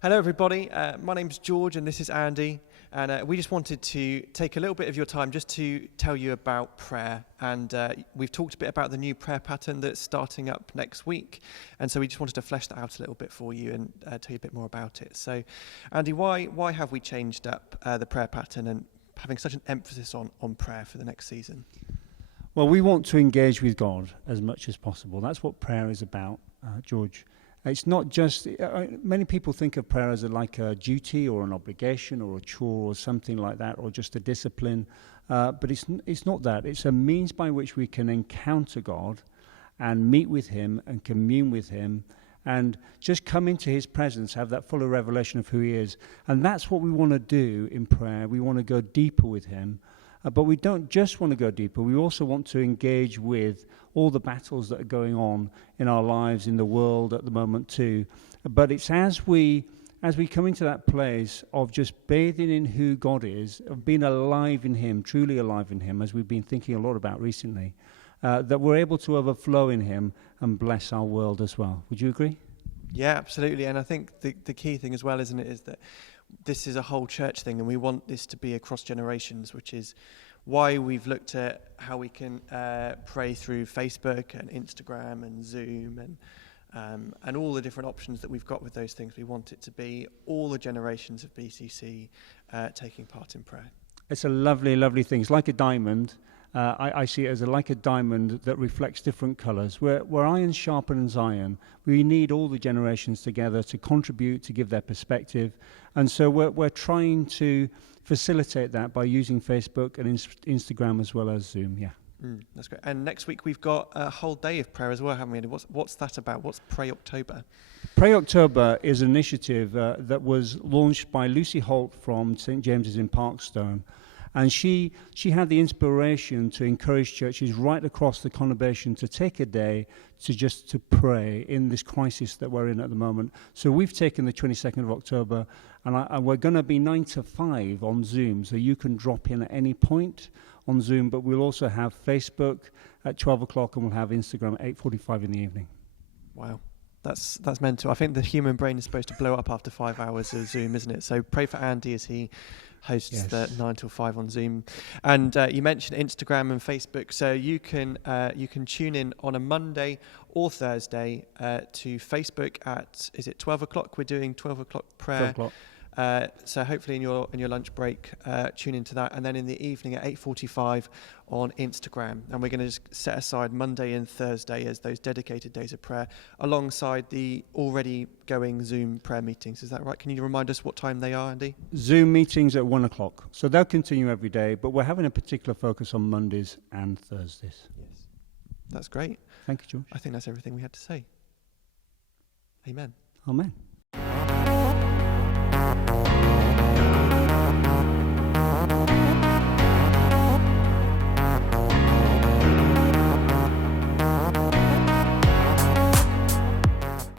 Hello everybody, my name's George and this is Andy, and we just wanted to take a little bit of your time just to tell you about prayer, and we've talked a bit about the new prayer pattern that's starting up next week, and so we just wanted to flesh that out a little bit for you and tell you a bit more about it. So Andy, why have we changed up the prayer pattern and having such an emphasis on prayer for the next season? Well, we want to engage with God as much as possible. That's what prayer is about, George. It's not just, many people think of prayer as like a duty or an obligation or a chore or something like that, or just a discipline, but it's not that. It's a means by which we can encounter God and meet with him and commune with him and just come into his presence, have that fuller revelation of who he is. And that's what we want to do in prayer. We want to go deeper with him. But we don't just want to go deeper. We also want to engage with all the battles that are going on in our lives, in the world at the moment too. But it's as we come into that place of just bathing in who God is, of being alive in him, truly alive in him, as we've been thinking a lot about recently, that we're able to overflow in him and bless our world as well. Would you agree? Yeah, absolutely. And I think the key thing as well, isn't it, is that this is a whole church thing, and we want this to be across generations, which is why we've looked at how we can pray through Facebook and Instagram and Zoom and all the different options that we've got with those things. We want it to be all the generations of BCC taking part in prayer. It's a lovely, lovely thing. It's like a diamond. I see it as like a diamond that reflects different colours. Where iron sharpens iron, we need all the generations together to contribute, to give their perspective. And so we're trying to facilitate that by using Facebook and Instagram as well as Zoom, yeah. That's great. And next week we've got a whole day of prayer as well, haven't we? What's that about? What's Pray October? Pray October is an initiative that was launched by Lucy Holt from St. James's in Parkstone. And she had the inspiration to encourage churches right across the conurbation to take a day to pray in this crisis that we're in at the moment. So we've taken the 22nd of October, and we're going to be 9 to 5 on Zoom, so you can drop in at any point on Zoom, but we'll also have Facebook at 12 o'clock, and we'll have Instagram at 8:45 in the evening. Wow. That's mental. I think the human brain is supposed to blow up after 5 hours of Zoom, isn't it? So pray for Andy as he hosts the 9 till 5 on Zoom. And you mentioned Instagram and Facebook, so you can tune in on a Monday or Thursday to Facebook at, is it 12 o'clock? We're doing 12 o'clock prayer. 12 o'clock. So hopefully in your lunch break, tune into that, and then in the evening at 8:45 on Instagram. And we're going to just set aside Monday and Thursday as those dedicated days of prayer, alongside the already going Zoom prayer meetings. Is that right? Can you remind us what time they are, Andy? Zoom meetings at 1 o'clock. So they'll continue every day, but we're having a particular focus on Mondays and Thursdays. Yes. That's great. Thank you, George. I think that's everything we had to say. Amen. Amen.